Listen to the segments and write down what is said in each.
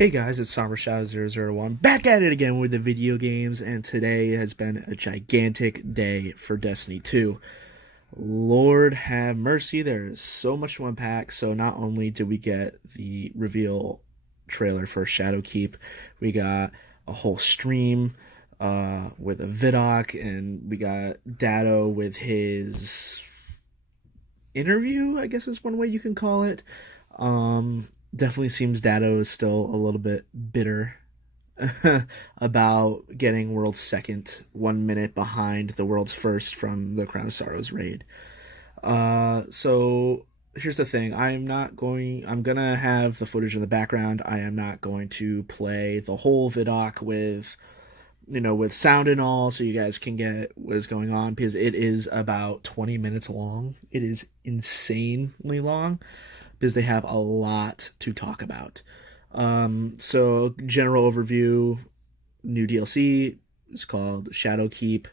Hey guys, it's SomberShadow001 back at it again with the video games, and today has been a gigantic day for Destiny 2. Lord have mercy, there is so much to unpack. So not only did we get the reveal trailer for Shadowkeep, we got a whole stream with a Vidoc, and we got Datto with his interview, I guess is one way you can call it. Definitely seems Datto is still a little bit bitter about getting world's second 1 minute behind the world's first from the Crown of Sorrows raid. So here's the thing. I'm gonna have the footage in the background. I am not going to play the whole vidoc with, with sound and all, so you guys can get what is going on, because it is about 20 minutes long. It is insanely long because they have a lot to talk about. So general overview, new DLC is called Shadowkeep.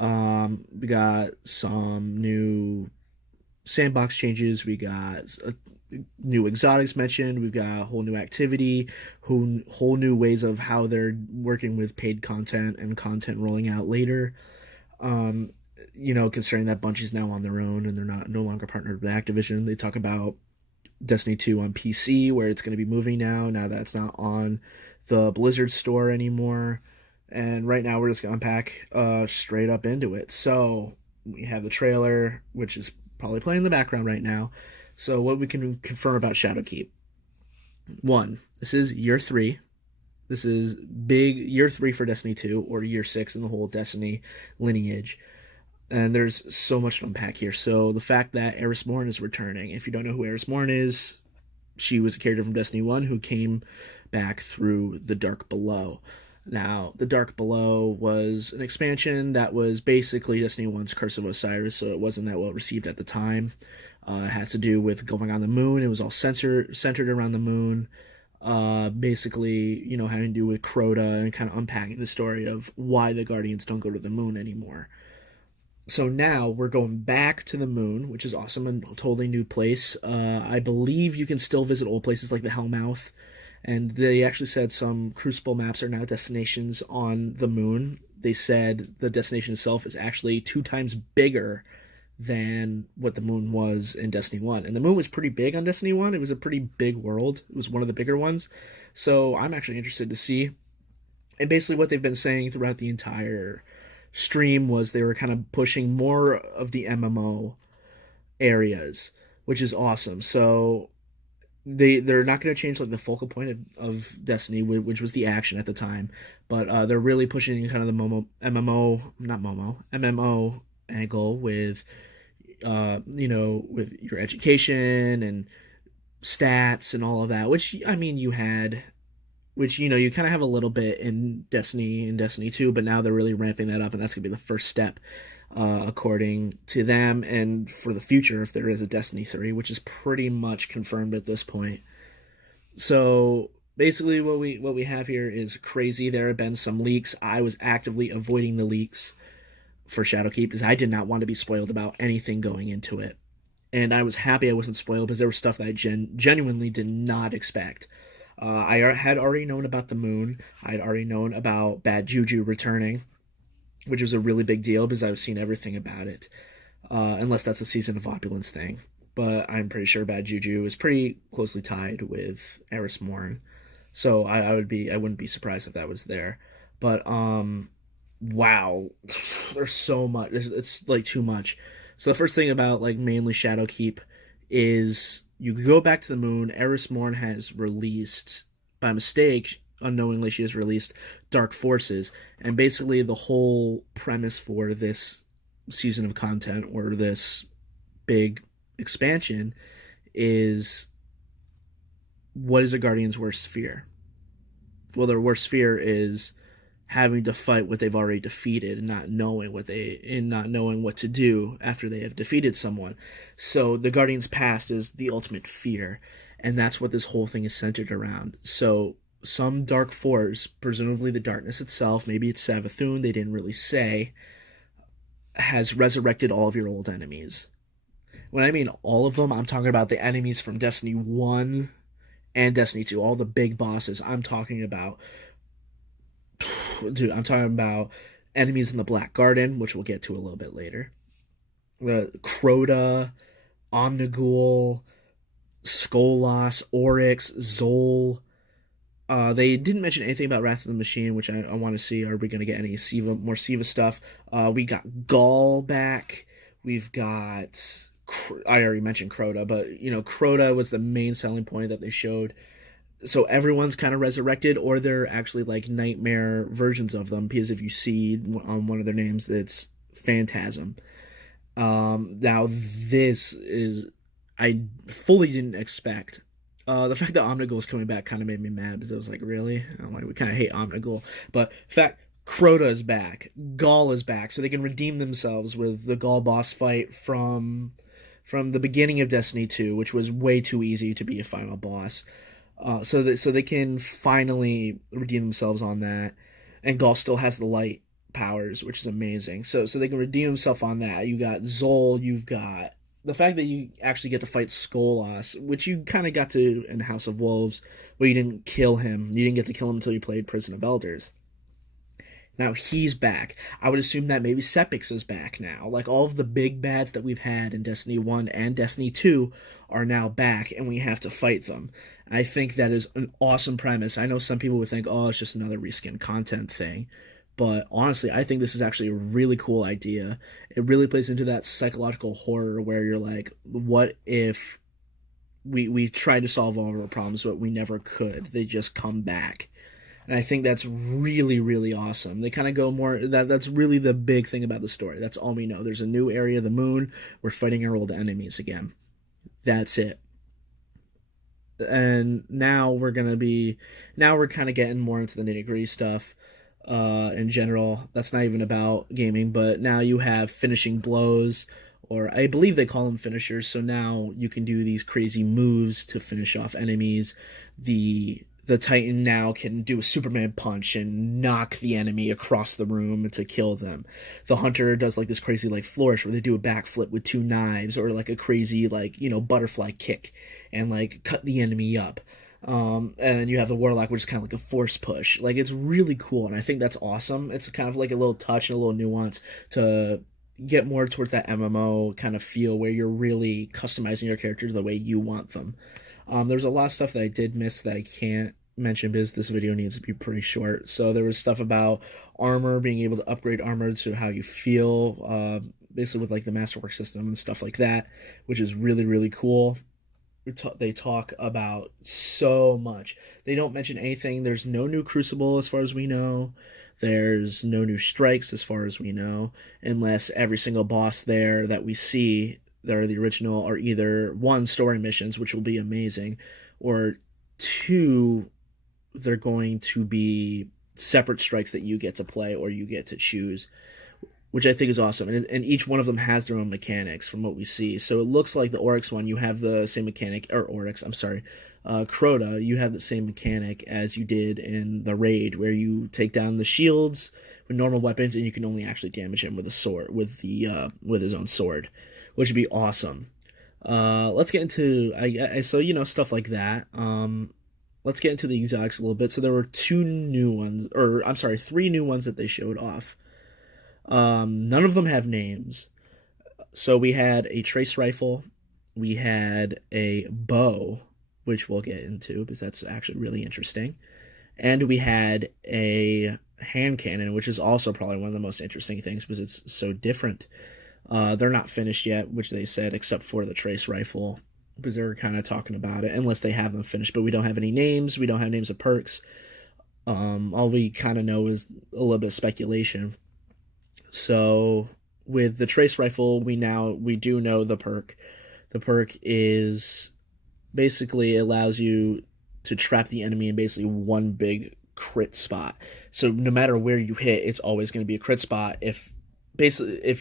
We got some new sandbox changes. We got new exotics mentioned. We've got a whole new activity, whole new ways of how they're working with paid content and content rolling out later. Considering that Bungie's now on their own and they're no longer partnered with Activision, they talk about Destiny 2 on PC, where it's going to be moving now that it's not on the Blizzard store anymore. And right now we're just going to unpack straight up into it. So we have the trailer, which is probably playing in the background right now. So what we can confirm about Shadowkeep. One, this is year 3. This is big year 3 for Destiny 2, or year 6 in the whole Destiny lineage. And there's so much to unpack here. So the fact that Eris Morn is returning. If you don't know who Eris Morn is, she was a character from Destiny 1 who came back through the Dark Below. Now, the Dark Below was an expansion that was basically Destiny 1's Curse of Osiris, so it wasn't that well received at the time. It has to do with going on the moon. It was all centered around the moon. Basically, having to do with Crota and kind of unpacking the story of why the Guardians don't go to the moon anymore. So now we're going back to the moon, which is awesome, and a totally new place. I believe you can still visit old places like the Hellmouth, and they actually said some Crucible maps are now destinations on the moon. They said the destination itself is actually 2 times bigger than what the moon was in Destiny 1. And the moon was pretty big on Destiny 1. It was a pretty big world. It was one of the bigger ones. So I'm actually interested to see. And basically what they've been saying throughout the entire stream was they were kind of pushing more of the MMO areas, which is awesome. So they're not going to change like the focal point of Destiny, which was the action at the time, but they're really pushing kind of the MMO angle with with your education and stats and all of that, which I mean you had, which you kind of have a little bit in Destiny 2, but now they're really ramping that up, and that's going to be the first step, according to them, and for the future if there is a Destiny 3, which is pretty much confirmed at this point. So basically what we have here is crazy. There have been some leaks. I was actively avoiding the leaks for Shadowkeep because I did not want to be spoiled about anything going into it, and I was happy I wasn't spoiled because there was stuff that I genuinely did not expect. I had already known about the moon. I had already known about Bad Juju returning, which was a really big deal because I've seen everything about it, unless that's a Season of Opulence thing. But I'm pretty sure Bad Juju is pretty closely tied with Eris Morn, so I wouldn't be surprised if that was there. But wow, there's so much. It's like too much. So the first thing about like mainly Shadowkeep is you go back to the moon. Eris Morn has released, by mistake, unknowingly, she has released Dark Forces. And basically the whole premise for this season of content, or this big expansion, is what is a Guardian's worst fear? Well, their worst fear is having to fight what they've already defeated and not knowing what to do after they have defeated someone. So the Guardian's past is the ultimate fear, and that's what this whole thing is centered around. So some dark force, presumably the darkness itself, maybe it's Savathun, they didn't really say, has resurrected all of your old enemies. When I mean all of them, I'm talking about the enemies from Destiny 1 and Destiny 2, all the big bosses. I'm talking about, dude, I'm talking about enemies in the Black Garden, which we'll get to a little bit later. The Crota, Omnigul, Skolas, Oryx, Zol. They didn't mention anything about Wrath of the Machine, which I want to see. Are we going to get any more Siva stuff? We got Gaul back. We've got. I already mentioned Crota, but Crota was the main selling point that they showed. So everyone's kind of resurrected, or they're actually like nightmare versions of them. Because if you see on one of their names, it's Phantasm. Now this is I fully didn't expect. The fact that Omnigul is coming back kind of made me mad because I was like, really? I'm like, we kind of hate Omnigul, but the fact Crota is back, Gaul is back, so they can redeem themselves with the Gaul boss fight from the beginning of Destiny 2, which was way too easy to be a final boss. So they can finally redeem themselves on that, and Gaul still has the light powers, which is amazing. So they can redeem himself on that. You got Zol, you've got the fact that you actually get to fight Skolas, which you kind of got to in House of Wolves, where you didn't kill him. You didn't get to kill him until you played Prison of Elders. Now he's back. I would assume that maybe Sepix is back now. Like all of the big bads that we've had in Destiny 1 and Destiny 2 are now back, and we have to fight them. I think that is an awesome premise. I know some people would think, oh, it's just another reskin content thing. But honestly, I think this is actually a really cool idea. It really plays into that psychological horror where you're like, what if we tried to solve all of our problems, but we never could? They just come back. And I think that's really, really awesome. They kind of go more, that's really the big thing about the story. That's all we know. There's a new area of the moon. We're fighting our old enemies again. That's it. And now we're kind of getting more into the nitty gritty stuff. In general, that's not even about gaming, but now you have finishing blows, or I believe they call them finishers. So now you can do these crazy moves to finish off enemies. The Titan now can do a Superman punch and knock the enemy across the room to kill them. The Hunter does like this crazy like flourish where they do a backflip with two knives, or like a crazy like butterfly kick and like cut the enemy up. And then you have the Warlock, which is kind of like a force push. Like it's really cool, and I think that's awesome. It's kind of like a little touch and a little nuance to get more towards that MMO kind of feel where you're really customizing your characters the way you want them. There's a lot of stuff that I did miss that I can't mention because this video needs to be pretty short. So there was stuff about armor, being able to upgrade armor to how you feel, basically with like the masterwork system and stuff like that, which is really, really cool. They talk about so much. They don't mention anything. There's no new Crucible as far as we know. There's no new strikes as far as we know, unless every single boss there that we see that are the original are either one, story missions, which will be amazing, or two, they're going to be separate strikes that you get to play or you get to choose, which I think is awesome. And each one of them has their own mechanics from what we see. So it looks like the Oryx one, you have the same mechanic, or Oryx, I'm sorry, Crota, you have the same mechanic as you did in the raid, where you take down the shields with normal weapons, and you can only actually damage him with a sword, with his own sword, which would be awesome. Let's get into stuff like that. Let's get into the exotics a little bit. So there were three new ones that they showed off. None of them have names. So we had a trace rifle, we had a bow, which we'll get into because that's actually really interesting, and we had a hand cannon, which is also probably one of the most interesting things because it's so different. They're not finished yet, which they said, except for the trace rifle, because they were kind of talking about it, unless they have them finished. But we don't have any names. We don't have names of perks. All we kind of know is a little bit of speculation. So with the trace rifle, we do know the perk. The perk is basically allows you to trap the enemy in basically one big crit spot. So no matter where you hit, it's always going to be a crit spot. If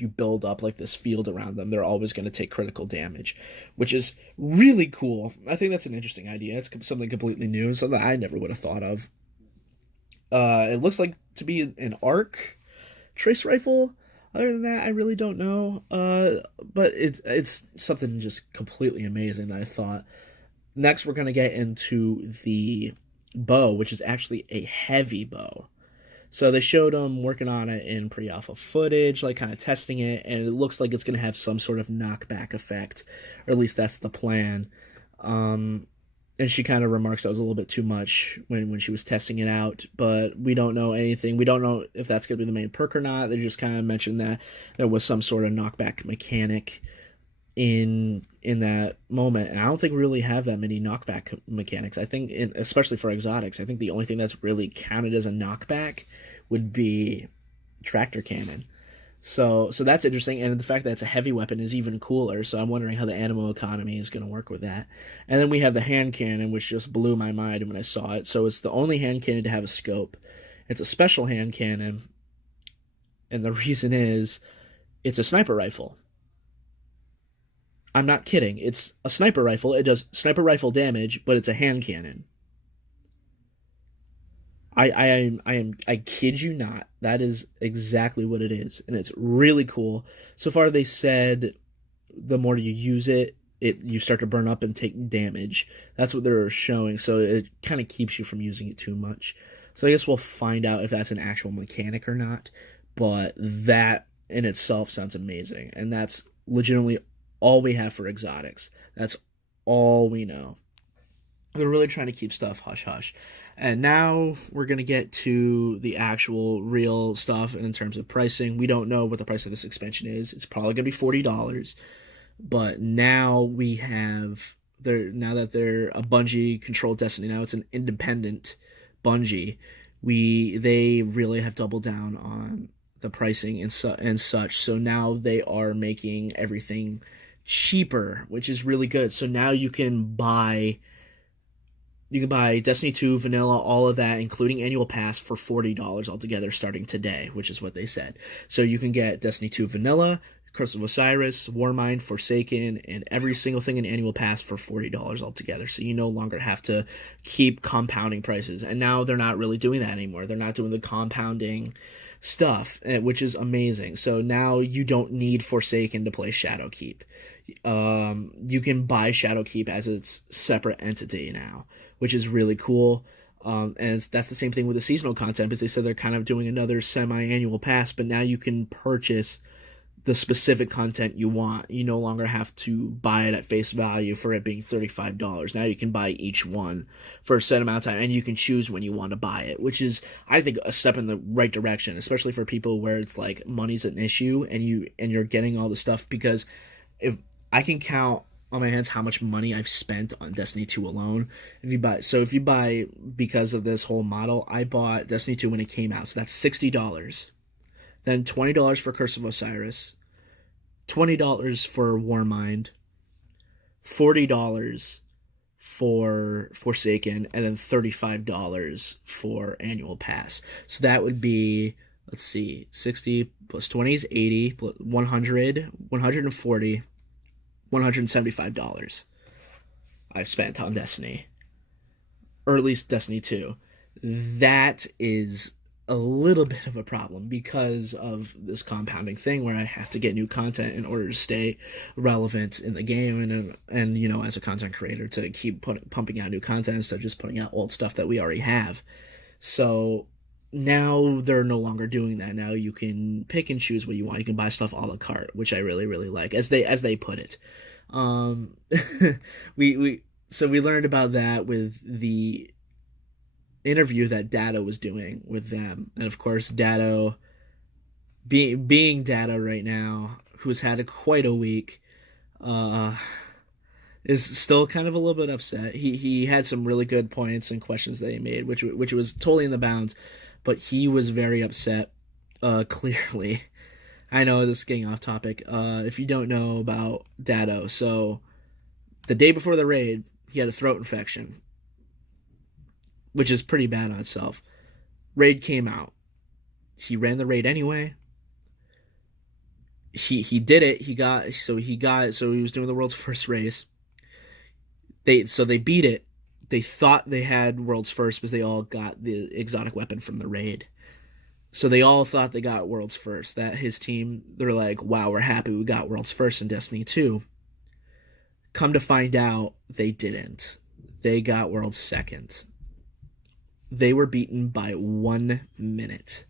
you build up like this field around them, they're always going to take critical damage, which is really cool. I think that's an interesting idea. It's something completely new, something I never would have thought of. It looks like to be an arc trace rifle. Other than that, I really don't know. But it's something just completely amazing that I thought. Next, we're going to get into the bow, which is actually a heavy bow. So they showed them working on it in pre-alpha footage, like kind of testing it, and it looks like it's going to have some sort of knockback effect, or at least that's the plan. Um, and she kind of remarks that was a little bit too much when she was testing it out, but we don't know anything. We don't know if that's going to be the main perk or not. They just kind of mentioned that there was some sort of knockback mechanic in that moment, and I don't think we really have that many knockback mechanics. I think, especially for exotics, I think the only thing that's really counted as a knockback would be tractor cannon. So that's interesting, and the fact that it's a heavy weapon is even cooler. So I'm wondering how the ammo economy is going to work with that. And then we have the hand cannon, which just blew my mind when I saw it. So it's the only hand cannon to have a scope. It's a special hand cannon, and the reason is it's a sniper rifle. I'm not kidding. It's a sniper rifle. It does sniper rifle damage, but it's a hand cannon. I kid you not. That is exactly what it is, and it's really cool. So far, they said the more you use it, you start to burn up and take damage. That's what they're showing. So it kind of keeps you from using it too much. So I guess we'll find out if that's an actual mechanic or not. But that in itself sounds amazing, and that's legitimately all we have for exotics. That's all we know. They're really trying to keep stuff hush hush. And now we're going to get to the actual real stuff in terms of pricing. We don't know what the price of this expansion is. It's probably going to be $40. But now we have now that they're a Bungie controlled Destiny, now it's an independent Bungie. They really have doubled down on the pricing and such. So now they are making everything cheaper, which is really good. So now you can buy Destiny 2 vanilla, all of that, including annual pass, for $40 altogether starting today, which is what they said. So you can get Destiny 2 vanilla, Curse of Osiris, Warmind, Forsaken, and every single thing in annual pass for $40 altogether. So you no longer have to keep compounding prices. And now they're not really doing that anymore. They're not doing the compounding stuff, which is amazing. So now you don't need Forsaken to play Shadowkeep. You can buy Shadowkeep as its separate entity now, which is really cool. And that's the same thing with the seasonal content, because they said they're kind of doing another semi-annual pass, but now you can purchase the specific content you want. You no longer have to buy it at face value for it being $35. Now you can buy each one for a set amount of time, and you can choose when you want to buy it, which is, I think, a step in the right direction, especially for people where it's like money's an issue and you're getting all the stuff. Because if I can count on my hands how much money I've spent on Destiny 2 alone. If you buy because of this whole model, I bought Destiny 2 when it came out, so that's $60. Then $20 for Curse of Osiris, $20 for Warmind, $40 for Forsaken, and then $35 for annual pass. So that would be, let's see, 60 plus 20 is 80, plus 100, 140, $175 I've spent on Destiny, or at least Destiny 2. That is a little bit of a problem because of this compounding thing where I have to get new content in order to stay relevant in the game, and you know, as a content creator, to keep pumping out new content instead of just putting out old stuff that we already have. So now they're no longer doing that. Now you can pick and choose what you want. You can buy stuff a la carte, which I really, really like, as they put it. We learned about that with the interview that Dado was doing with them, and of course Dado, being Dado right now, who's had quite a week, is still kind of a little bit upset. He had some really good points and questions that he made, which was totally in the bounds, but he was very upset. Clearly, I know this is getting off topic. If you don't know about Dado, so the day before the raid, he had a throat infection, which is pretty bad on itself. Raid came out. He ran the raid anyway. He did it. He was doing the world's first race. They beat it. They thought they had world's first because they all got the exotic weapon from the raid. So they all thought they got world's first. That his team, they're like, wow, we're happy we got world's first in Destiny 2. Come to find out, they didn't. they got world second. They were beaten by 1 minute.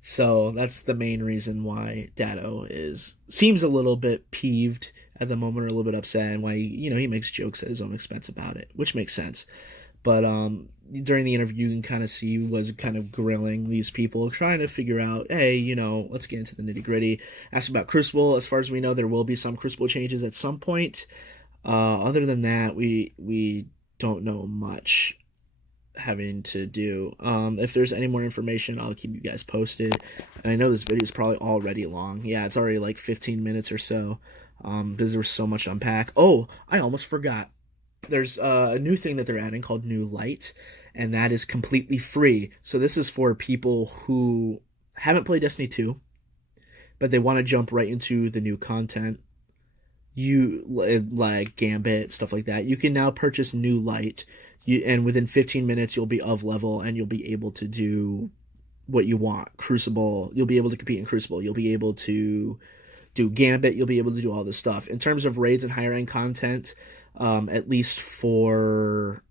So that's the main reason why Datto seems a little bit peeved at the moment, or a little bit upset, and why he makes jokes at his own expense about it, which makes sense. But during the interview, you can kind of see he was kind of grilling these people, trying to figure out, hey, let's get into the nitty gritty. Ask about Crucible. As far as we know, there will be some Crucible changes at some point. Other than that, we don't know much having to do. If there's any more information, I'll keep you guys posted. And I know this video is probably already long. Yeah, it's already like 15 minutes or so, because there was so much to unpack. Oh, I almost forgot. There's a new thing that they're adding called New Light, and that is completely free. So this is for people who haven't played Destiny 2, but they want to jump right into the new content. You like Gambit, stuff like that. You can now purchase New Light. And within 15 minutes, you'll be of level, and you'll be able to do what you want. Crucible, you'll be able to compete in Crucible. You'll be able to do Gambit. You'll be able to do all this stuff. In terms of raids and higher-end content, at least for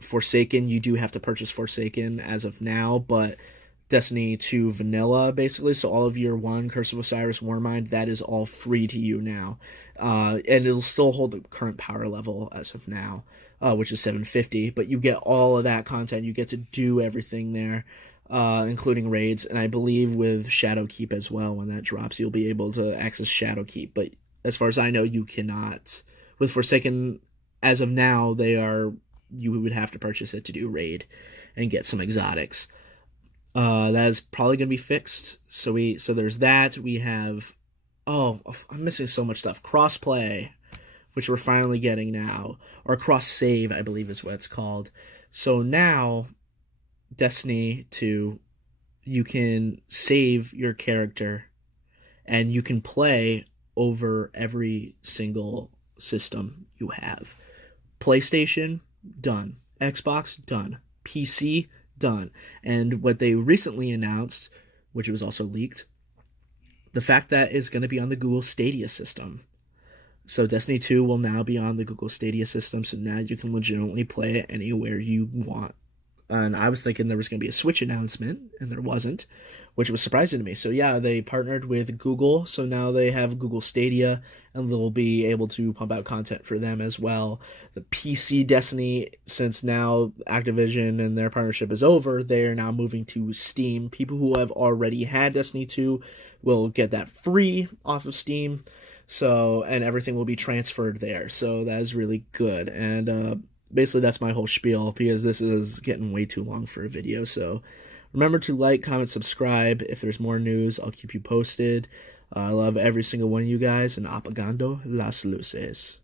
Forsaken, you do have to purchase Forsaken as of now, but Destiny 2 Vanilla, basically, so all of Year 1, Curse of Osiris, Warmind, that is all free to you now. And it'll still hold the current power level as of now, which is 750, but you get all of that content. You get to do everything there, including raids, and I believe with Shadowkeep as well, when that drops, you'll be able to access Shadowkeep, but as far as I know, you cannot. With Forsaken, as of now, you would have to purchase it to do raid and get some exotics. That is probably going to be fixed. So there's that. We have, I'm missing so much stuff. Crossplay, which we're finally getting now, or cross save, I believe is what it's called. So now, Destiny 2, you can save your character, and you can play over every single system you have. PlayStation, done. Xbox, done. PC, done. And what they recently announced, which was also leaked, the fact that it's going to be on the Google Stadia system. So Destiny 2 will now be on the Google Stadia system, so now you can legitimately play it anywhere you want. And I was thinking there was going to be a Switch announcement, and there wasn't, which was surprising to me. So yeah, they partnered with Google, so now they have Google Stadia, and they'll be able to pump out content for them as well. The PC Destiny, since now Activision and their partnership is over, they are now moving to Steam. People who have already had Destiny 2 will get that free off of Steam, and everything will be transferred there. So that is really good. And basically that's my whole spiel, because this is getting way too long for a video. So remember to like, comment, subscribe. If there's more news, I'll keep you posted. I love every single one of you guys, and apagando las luces.